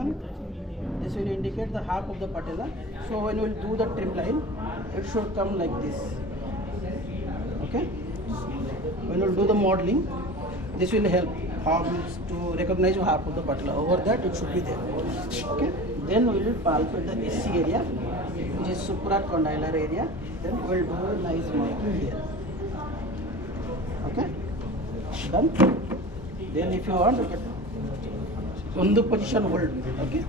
position, this will indicate the half of the patella. So when we will do the trim line, it should come like this. Okay. When we will do the modeling, this will help how to recognize half of the patella. Over that it should be there. Okay. Then we will palpate the SC area, which is supracondylar area. Then we will do a nice marking here. Okay. Done. Then if you want, you can on the position hold. Okay.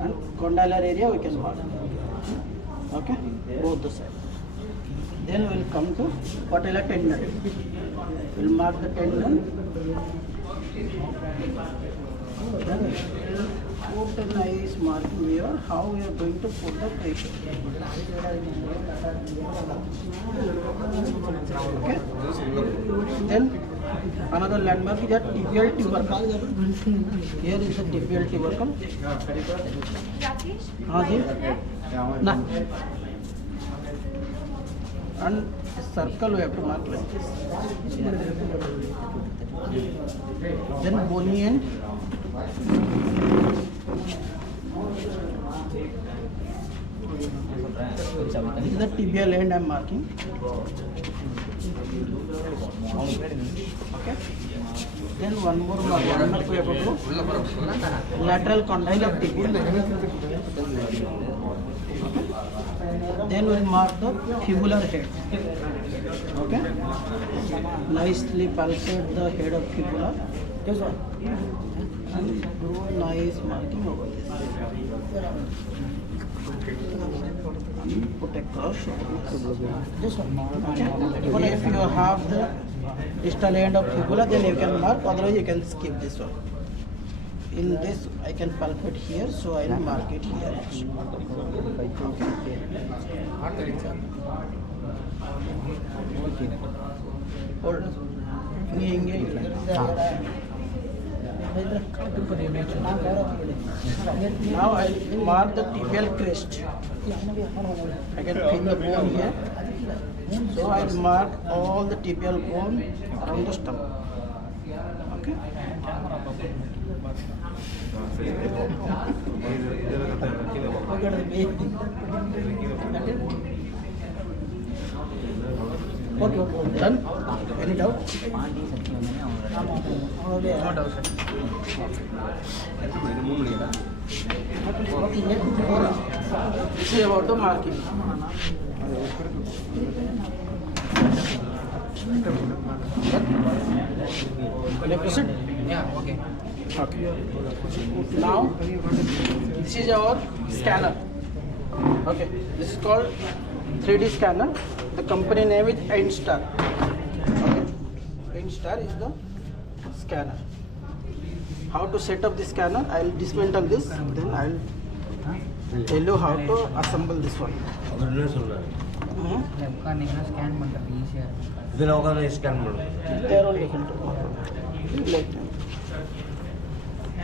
And condylar area we can mark. Okay. Both the sides. Then we will come to patella tendon. We will mark the tendon. Then put a nice marking here. How we are going to put the pressure. Okay. Then another landmark is that tibial tubercle. Here is the tibial tubercle. Nah. And a circle we have to mark like this. Then bony end. This is the tibial end I am marking. Okay. Then one more mark we have to do. Lateral condyle of tibia. Okay. Then we will mark the fibular head. Okay. Nicely palpate the head of fibula. And do a nice marking over this. And put a cross over this. Okay. If you have the distal end of fibula, then you can mark, otherwise you can skip this one. In this I can palpate here, so I will mark it here. Okay. Hold. Now I will mark the tibial crest. I can pin the bone here. So I will mark all the tibial bone around the stomach. Okay. Done? Any doubt? No doubt. This is about the marking. Can I proceed? Yeah, okay. Okay. Now, this is our scanner. Okay. This is called 3D scanner. The company name is Insta. Okay. Insta is the scanner. How to set up the scanner? I will dismantle this. Then I will tell you how to assemble this one.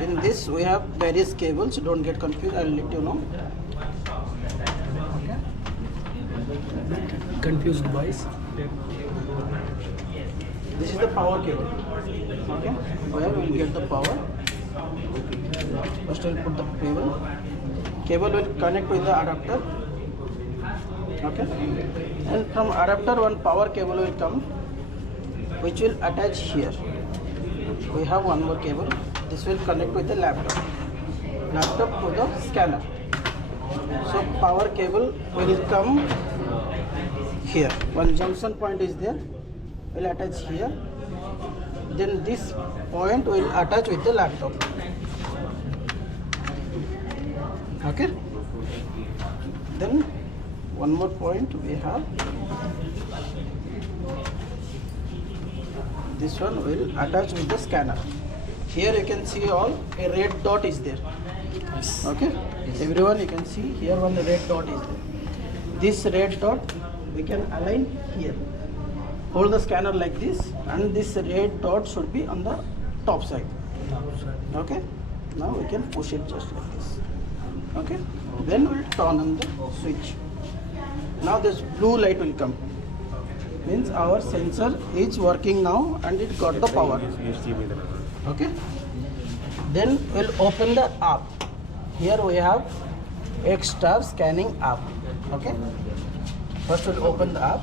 In this we have various cables. Don't get confused. I will let you know. Confused boys. This is the power cable. Okay. Where we will get the power. First I will put the cable. Cable will connect with the adapter. Okay. And from adapter one power cable will come, which will attach here. We have one more cable. This will connect with the laptop to the scanner. So power cable will come here. One junction point is there. Will attach here. Then this point will attach with the laptop. Okay. Then one more point we have. This one will attach with the scanner. Here you can see all a red dot is there. Okay. Everyone you can see here one red dot is there. This red dot we can align here. Hold the scanner like this, and this red dot should be on the top side. Okay. Now we can push it just like this. Okay. Then we'll turn on the switch. Now this blue light will come. means our sensor is working now and it got the power. Okay, then we'll open the app. Here we have extra scanning app. Okay, first we'll open the app.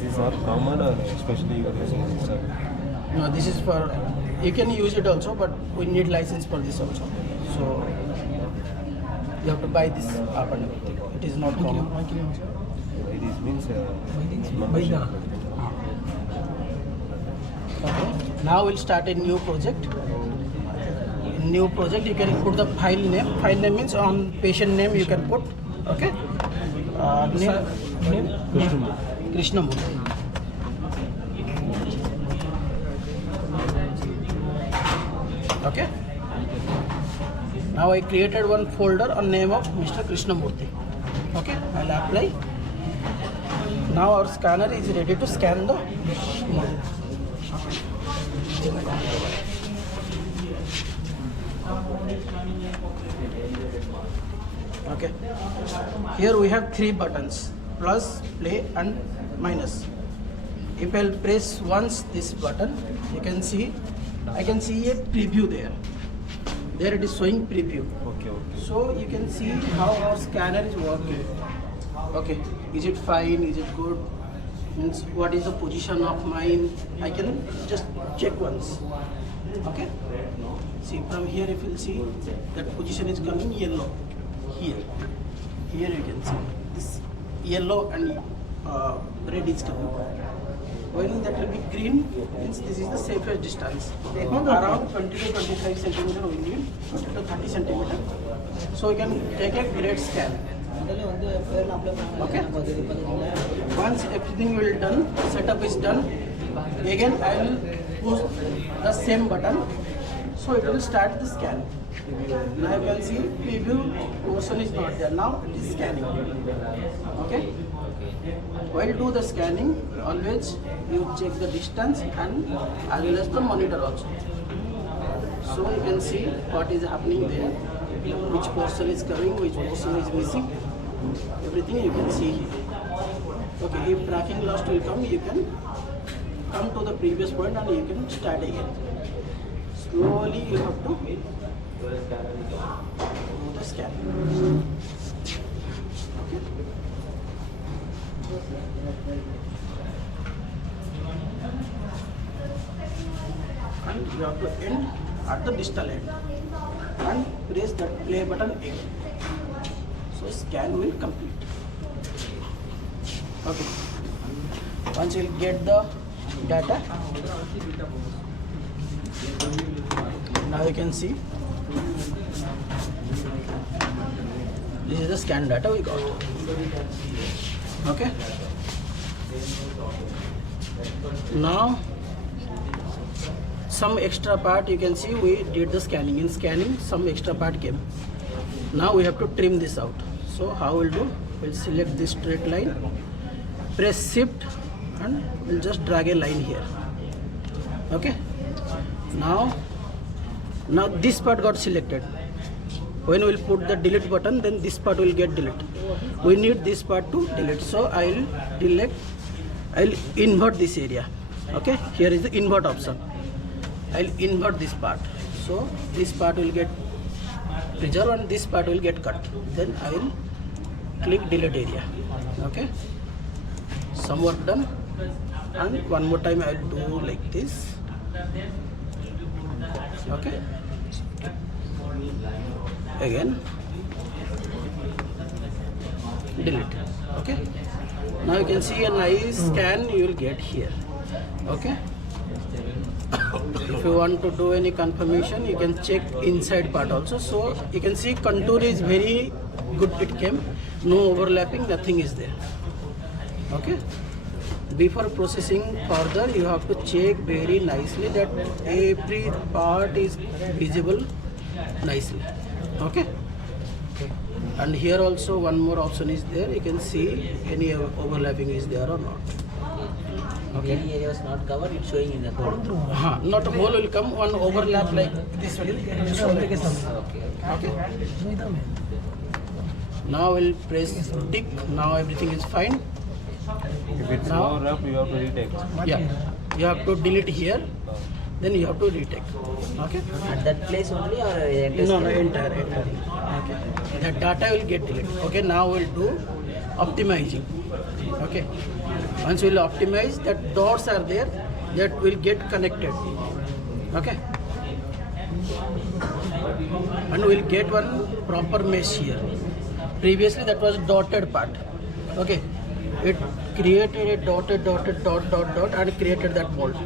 These are common or especially you are using Insta? No, this is for, you can use it also, but we need license for this also. So you have to buy this app and everything. It is not common. This means Okay. Now we'll start a new project. In new project, you can put the file name. File name means on patient name you can put. Okay. Name? Krishnamurthy. Okay. Now I created one folder on name of Mr. Krishnamurthy. Okay. I'll apply. Now our scanner is ready to scan the model. Okay. Here we have 3 buttons: plus, play, and minus. If I'll press once this button, you can see, I can see a preview there. There it is showing preview. Okay. So you can see how our scanner is working. Okay, is it fine? Is it good? Means what is the position of mine? I can just check once. Okay. See from here, if you'll see that position is coming yellow. Here you can see this yellow and red is coming. When that will be green, means this is the safest distance. Around 20 to 25 centimeter we need, 20 to 30 centimeter. So you can take a great scan. Okay. Once everything will done, setup is done. Again I will push the same button, so it will start the scan. Now you can see preview portion is not there. Now it is scanning. Okay. While do the scanning, always you check the distance and as well as the monitor also. So you can see what is happening there, which portion is coming, which portion is missing. Everything you can see here. Okay, if tracking lost will come, you can come to the previous point and you can start again. Slowly you have to do the scan. Okay. And you have to end at the distal end and press that play button again. So scan will complete. Okay. Once you get the data, now you can see this is the scan data we got. Okay. Now some extra part you can see we did the scanning. In scanning some extra part came. Now we have to trim this out. So how we'll do? We'll select this straight line, press shift and we'll just drag a line here. Okay. Now this part got selected. When we'll put the delete button, then this part will get deleted. We need this part to delete. So I'll invert this area. Okay, here is the invert option. I'll invert this part. So this part will get preserved and this part will get cut. Then I will click delete area. Okay, somewhat done. And one more time I'll do like this. Okay. Again delete. Okay, now you can see a nice scan you will get here. Okay. If you want to do any confirmation, you can check inside part also. So you can see contour is very good, it came, no overlapping, nothing is there. Okay. Before processing further, you have to check very nicely that every part is visible nicely. Okay. And here also one more option is there. You can see any overlapping is there or not. Okay. Any area was not covered, it's showing in the whole. Not a hole will come, one overlap like this will show like this. Okay. Okay. Now we'll press tick. Now everything is fine. If it's Now- more rough, you have to retake. Yeah. You have to delete here. Then you have to retake. Okay. At that place only or No, entire. Okay. The data will get deleted. Okay. Now we'll do optimizing. Okay. Once we'll optimize, that dots are there, that will get connected. Okay. And we'll get one proper mesh here. Previously that was dotted part. Okay. It created a dot, and created that mold.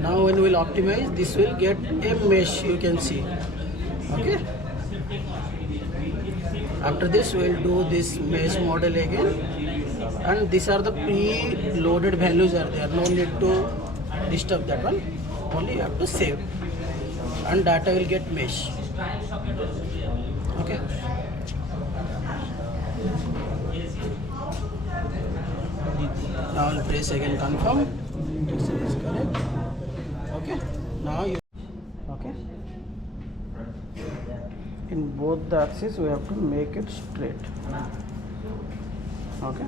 Now when we'll optimize, this will get a mesh, you can see. Okay. After this, we'll do this mesh model again. And these are the pre-loaded values are there. No need to disturb that one. Only you have to save. And data will get mesh. Okay. Now I'll press again confirm. This is correct. Okay. Now you. Okay. In both the axes, we have to make it straight. Okay.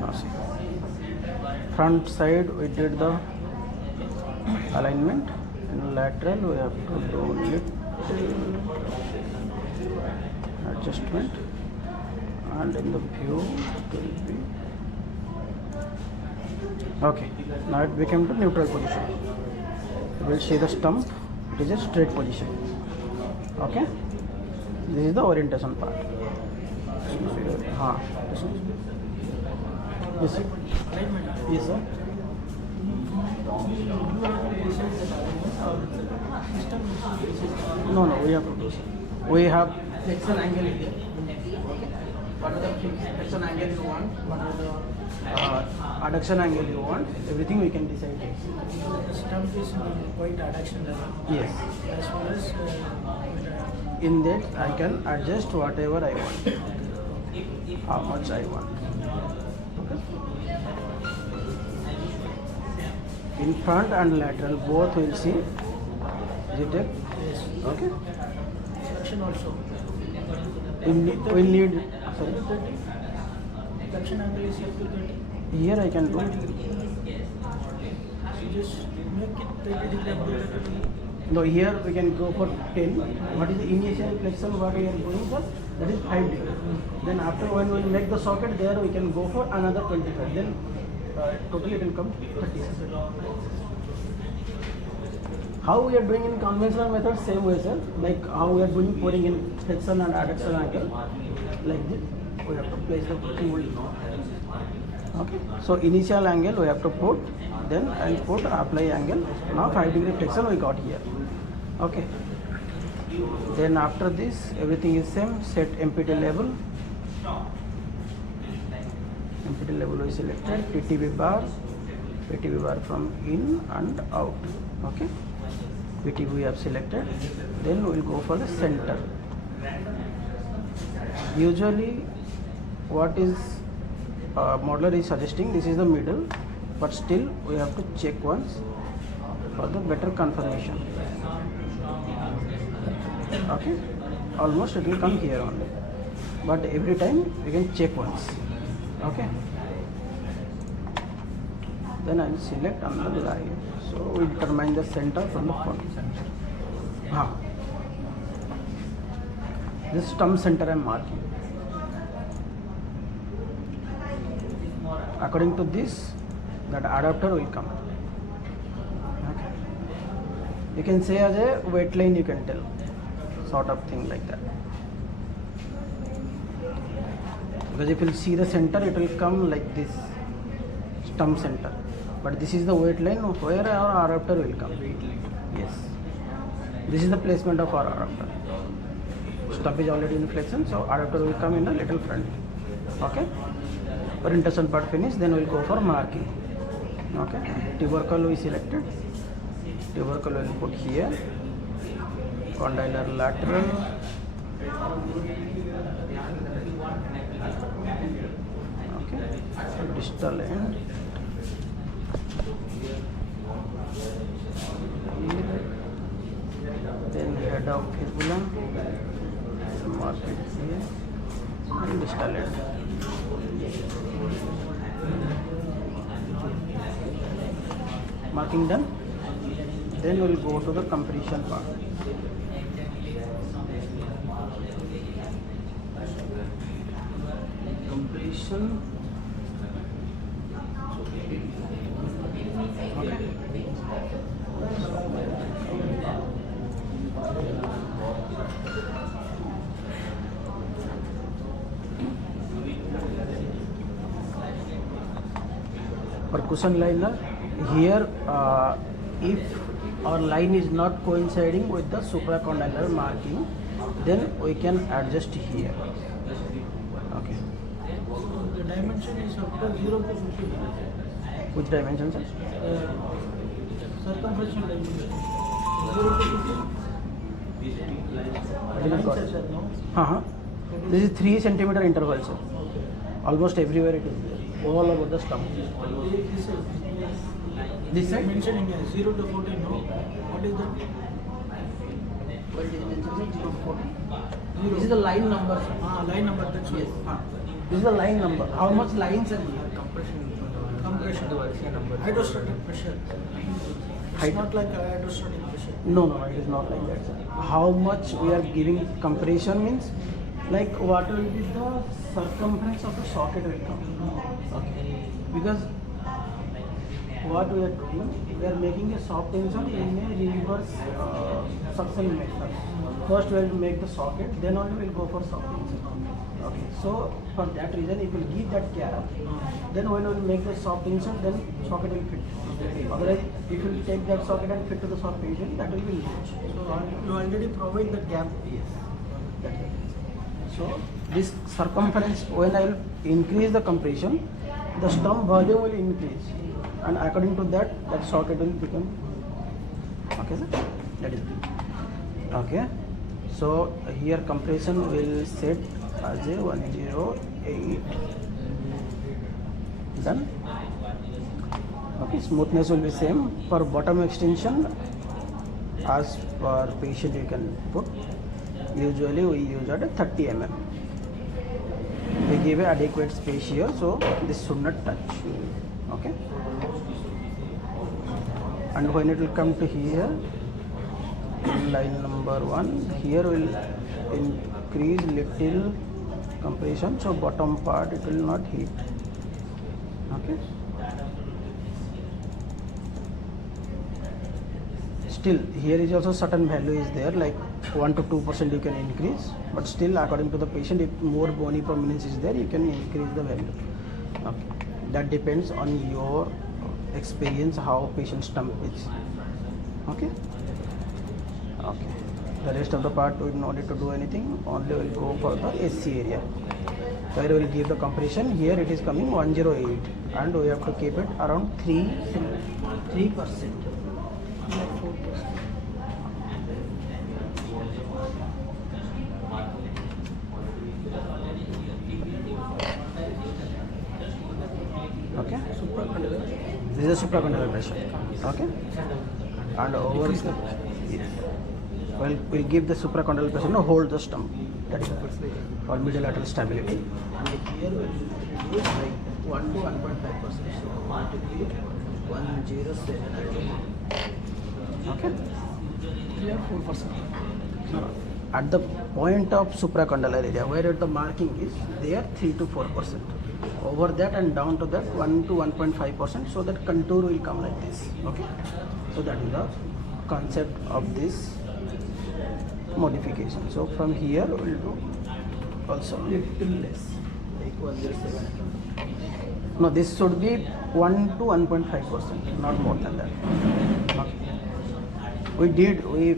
Now see. Front side we did the alignment. In lateral we have to do little adjustment. And in the view it will be okay. Now it became the neutral position. We will see the stump. It is a straight position. Okay. This is the orientation part. Yes, sir. Yes, sir. No, we have to do. We have flexion angle here. What are the flexion angle you want? What are the adduction angle you want? Everything we can decide. Stump is quite adduction level. Yes. As well as In that I can adjust whatever I want. How much I want. Okay. In front and lateral both will see. Is it it? yes, Okay. section also. We need sorry. Section angle is up to 30. Here I can do. So just make it 30 degree above the No, here we can go for 10. What is the initial flexion what we are going for? That is 5 degree. Then after when we make the socket there we can go for another 25. Then totally it will come 30. How we are doing in conventional method? Same way, sir. Like how we are doing pouring in flexion and adduction angle. Like this, we have to place the mold. Okay. So initial angle we have to put. Then I'll put apply angle. Now 5 degree flexion we got here. Okay. Then after this everything is same. Set MPT level. MPT level is selected. PTB bar from in and out. Okay. PTB we have selected. Then we will go for the center. Usually what is modeler is suggesting, this is the middle, but still we have to check once for the better confirmation. Okay. Almost it will come here only, but every time we can check once. Okay. Then I will select another line. So we determine the center from the front. This stump center I am marking. According to this, that adapter will come. Okay. You can say as a weight line, you can tell, sort of thing like that. Because if you see the center, it will come like this, stump center. But this is the weight line where our adapter will come. Yes. This is the placement of our adapter. Stump is already in flexion, so adapter will come in a little front. Okay. Orientation part finished, then we will go for marking. Okay. Tubercle we selected. Tubercle we will put here. Condylar lateral. Okay, distal end. Here. Then head of fibula, mark it here, and distal end. Marking done. Then we will go to the compression part. Compression. Okay. Percussion liner here, if our line is not coinciding with the supracondylar marking, then we can adjust here. Okay. The dimension is up to 0 to 50. Which dimension, sir? Circumferential dimension. 0 to 50. What is it called? Lines are there, no? This is 3 centimeter interval, sir. Okay. Almost everywhere it is there. All over the stump. This side? Mentioning 0 to 14, no? What is that? This is the line number, sir. Line number, that's Yes. right. This is the line number. How much lines are here? Compression. Hydrostatic pressure. Hyd- It's not like hydrostatic pressure. No, it is not like that, sir. How much we are giving compression means, like what will be the circumference of the socket will come. Okay. Because what we are doing, we are making a soft tension in a reverse suction method. First we will make the socket, then only we will go for soft tension. Okay. So for that reason, if we give that gap, then when we will make the soft tension, then socket will fit. Otherwise, if you take that socket and fit to the soft tension, that will be loose. So you already provide the gap. Yes. That's it. So this circumference, when I will increase the compression, the stump volume will increase, and according to that, that socket will become. Okay, sir. That is it. Okay. So here compression will set as a 108. Done. Okay. Smoothness will be same for bottom extension. As per patient, you can put. Usually we use at 30 mm. We give a adequate space here, so this should not touch. Okay. And when it will come to here, line number 1, here will increase little compression, so bottom part it will not hit. Okay. Still, here is also certain value is there, like 1 to 2% you can increase, but still according to the patient, if more bony prominence is there, you can increase the value. Okay. That depends on your experience, how patient stump is. Okay. Okay. The rest of the part we no need to do anything, only will go for the SC area. Where we will give the compression, here it is coming 108, and we have to keep it around 3%. Like 4%. Okay. This is a supracondylar pressure. Okay. And over the, yes. Well, we'll give the supracondylar pressure to hold the stump. That is for medial lateral stability. And here we will use like 1 to 1.5%. So 1 to 3, 107. Okay. Here 4%. At the point of supracondylar area, where the marking is, there 3 to 4%. Over that and down to that 1 to 1.5%, so that contour will come like this. Okay. So that is the concept of this modification. So from here we will do also little less, like 107. No, this should be 1 to 1.5%, not more than that. Okay. We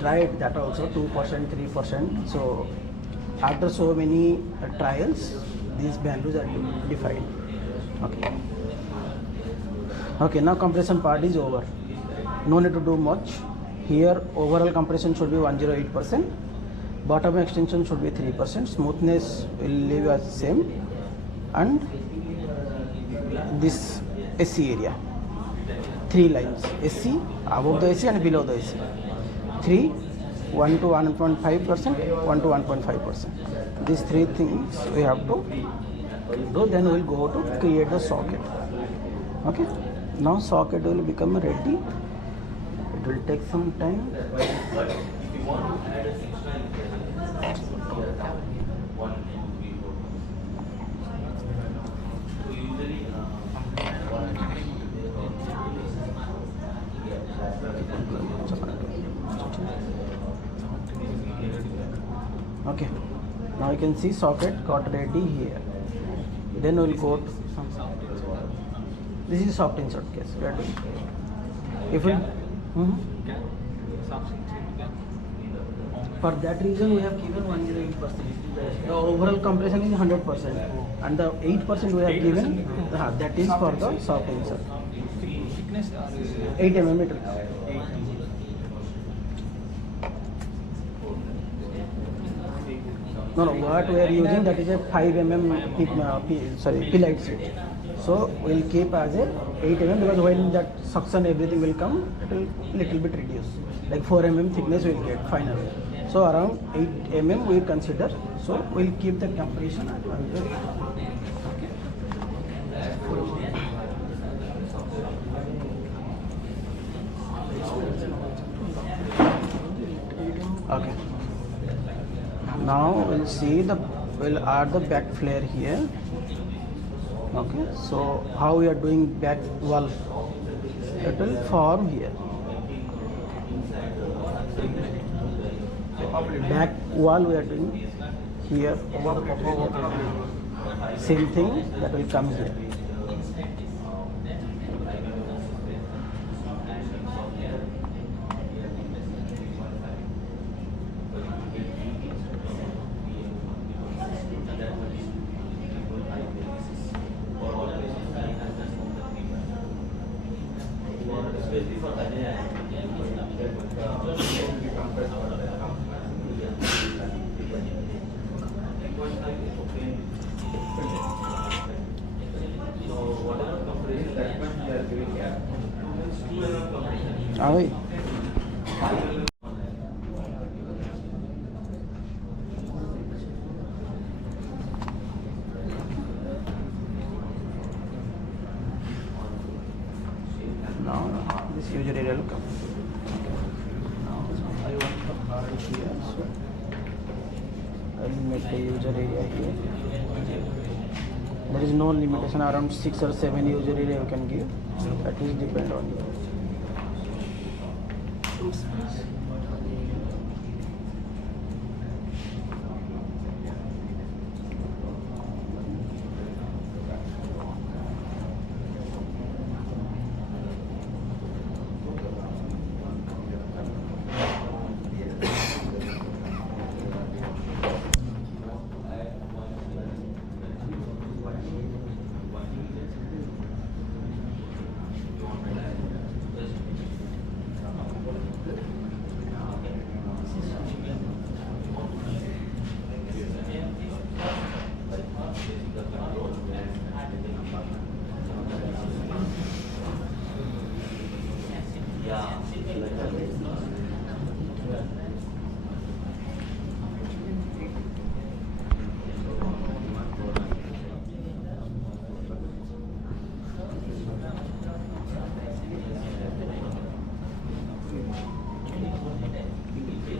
tried that also, 2%, 3%. So after so many trials, these values are defined. Okay. Okay, now compression part is over. No need to do much. Here overall compression should be 108%. Bottom extension should be 3%. Smoothness will leave as same. And this AC area. 3 lines, AC, above the AC and below the AC. 3, 1 to 1.5%, 1 to 1.5%. These 3 things we have to do, then we will go to create the socket. Okay, now socket will become ready. It will take some time. Okay, now you can see socket got ready here. Then we'll go to this is soft insert case. We are doing. If we for that reason we have given 108%. The overall compression is 100%, and the 8% we have given that is for the soft insert. Thickness 8 mm it is. No, what we are using that is a 5 mm pillite sheet. So we'll keep as a 8 mm because when that suction everything will come, it will little bit reduce. Like 4 mm thickness we'll get finally. So around 8 mm we consider. So we'll keep the compression at 108. Okay. Now we'll add the back flare here. Okay, so how we are doing back wall? It will form here. Back wall we are doing here. Same thing that will come here. Aye. Now this user area will come. Now I want the card here, so I will make the user area here. There is no limitation, around 6 or 7 user area you can give. That is depend on you.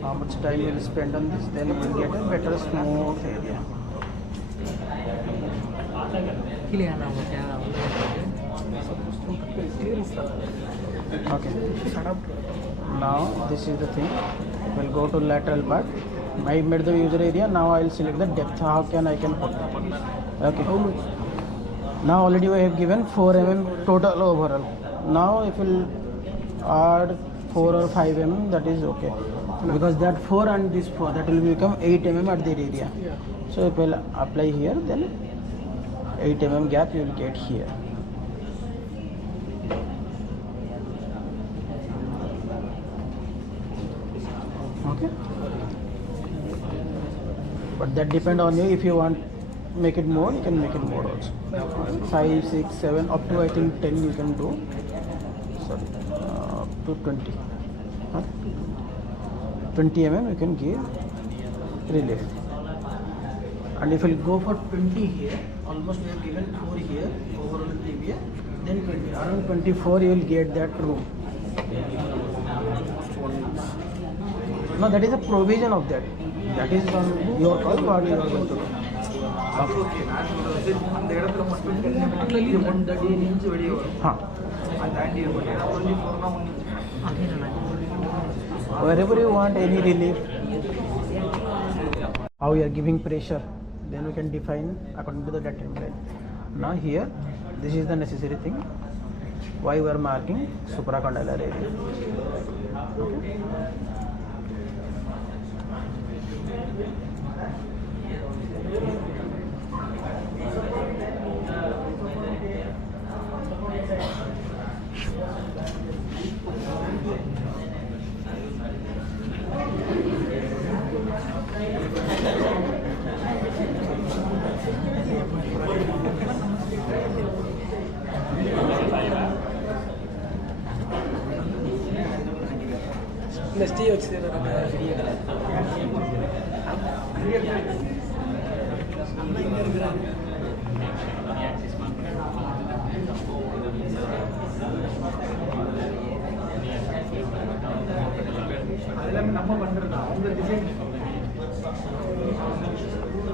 How much time you will spend on this, then you will get a better smooth area. Okay. Now this is the thing. We'll go to lateral part. I made the user area. Now I will select the depth. How can I put? Okay. Now already we have given 4 mm total overall. Now if we'll add 4 or 5 mm, that is okay. Because that 4 and this 4, that will become 8 mm at the area. So if we'll apply here, then 8 mm gap you will get here. Okay. But that depend on you if you want make it more, you can make it more also. 5, 6, 7, up to I think 10 you can do. Sorry, up to 20. Huh? 20 mm you can give relief. And if you go for 20 here, almost we have given 4 here, overall tibia, then 20. Around 24 you will get that room. No, that is a provision of that. That is on your call what you are going to do. Huh. Wherever you want any relief, how you are giving pressure, then we can define according to the data template. Now here, this is the necessary thing. Why we are marking supracondylar area. Okay.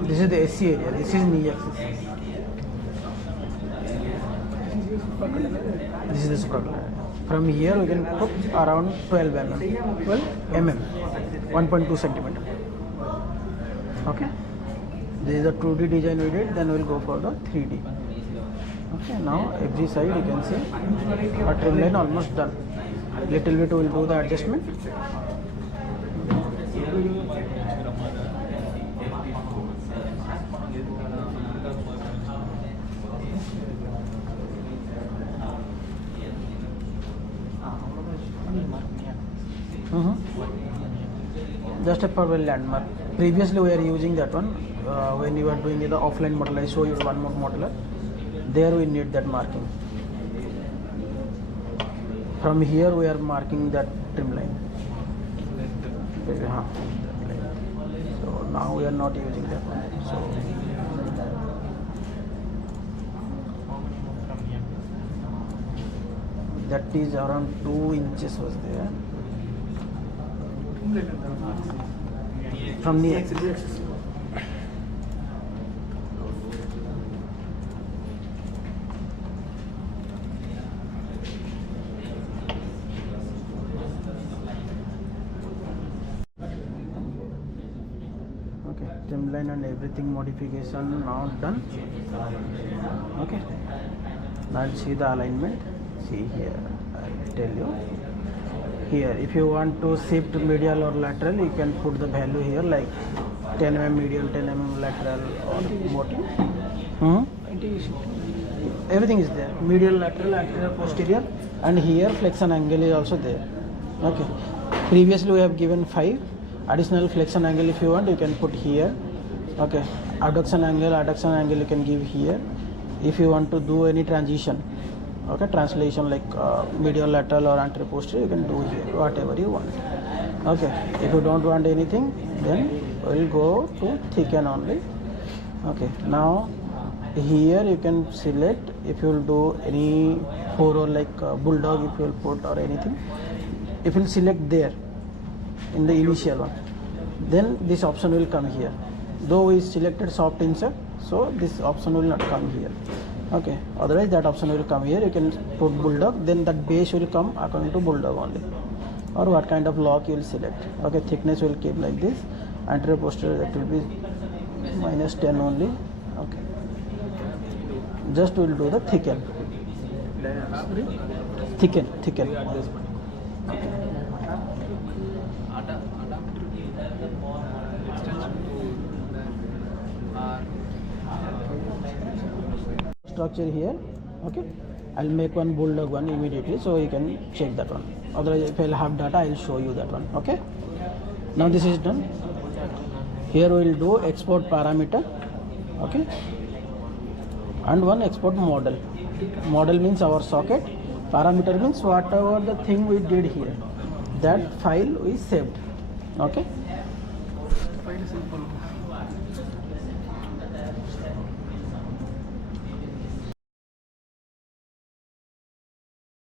This is the SC area, this is knee axis. This is the supracondylar. From here we can put around 12 mm, 12 mm, 1.2 centimeter. Okay. This is the 2D design we did, then we will go for the 3D. Okay, now every side you can see our trim line almost done. Little bit we will do the adjustment. Just a purple landmark. Previously we are using that one when you are doing the offline model. I show you one more model. There we need that marking. From here we are marking that trim line. So now we are not using that one. So that is around 2 inches was there. From the axis. Okay, trim line and everything modification now done. Okay, now see the alignment. See here, I'll tell you. Here, if you want to shift medial or lateral, you can put the value here like 10 mm medial, 10 mm lateral, or what? Everything is there. Medial, lateral, anterior, posterior, and here flexion angle is also there. Okay. Previously we have given 5. Additional flexion angle if you want, you can put here. Okay. Adduction angle you can give here. If you want to do any transition. Okay, translation like medial, lateral or anterior, posterior, you can do here, whatever you want. Okay, if you don't want anything, then we'll go to thicken only. Okay, now here you can select if you will do any 4 or like bulldog if you will put or anything. If you will select there in the initial one, then this option will come here. Though we selected soft insert, so this option will not come here. Okay, otherwise that option will come here. You can put bulldog, then that base will come according to bulldog only, or what kind of lock you will select. Okay, thickness will keep like this. Anterior posterior, that will be -10 only. Okay, just we will do the thicken. Structure here. Okay, I'll make one bulldog one immediately, so you can check that one. Otherwise, if I'll have data, I'll show you that one. Okay, now this is done. Here we will do export parameter. Okay, and one export model. Model means our socket, parameter means whatever the thing we did here, that file we saved. Okay,